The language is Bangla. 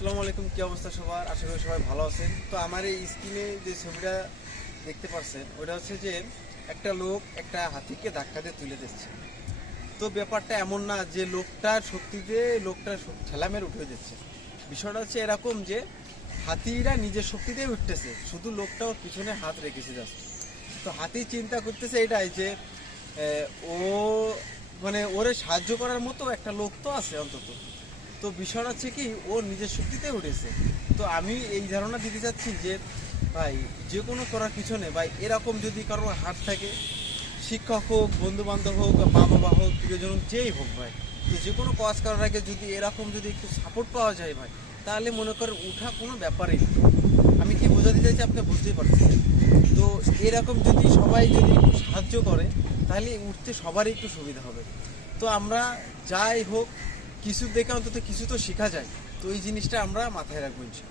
আসসালামু আলাইকুম, কি অবস্থা সবার? আশা করি সবাই ভালো আছেন। তো আমার এই স্ক্রিনে যে ছবিটা দেখতে পাচ্ছেন ওটা হচ্ছে যে একটা লোক একটা হাতিকে ধাক্কা দিয়ে তুলে দিচ্ছে। তো ব্যাপারটা এমন না যে লোকটার শক্তিতে লোকটার ঠেলা মেরে উঠে যাচ্ছে। বিষয়টা হচ্ছে এরকম যে হাতিরা নিজের শক্তিতেই উঠতেছে, শুধু লোকটা ওর পিছনে হাত রেখেছে যাচ্ছে। তো হাতি চিন্তা করতেছে এটাই যে ও মানে ওরে সাহায্য করার মতো একটা লোক তো আছে অন্তত। তো বিষয়টা হচ্ছে কি, ও নিজের শক্তিতে উঠেছে। তো আমি এই ধারণা দিতে চাচ্ছি যে ভাই, যে কোনো করার পিছনে ভাই এরকম যদি কারো হাত থাকে, শিক্ষক হোক, বন্ধু বান্ধব হোক, মা বাবা হোক, প্রিয়জন হোক, যেই হোক ভাই, তো যে কোনো কাজ করার আগে যদি এরকম যদি একটু সাপোর্ট পাওয়া যায় ভাই, তাহলে মনে করেন উঠা কোনো ব্যাপারই না। আমি কি বোঝাতে চাইছি আপনি বুঝতেই পারছেন। তো এরকম যদি সবাই যদি একটু সাহায্য করে তাহলে উঠতে সবারই একটু সুবিধা হবে। তো আমরা যাই হোক, কিছু দেখে অন্তত কিছু তো শেখা যায়। তো এই জিনিসটা আমরা মাথায় রাখবো ইনশাআল্লাহ।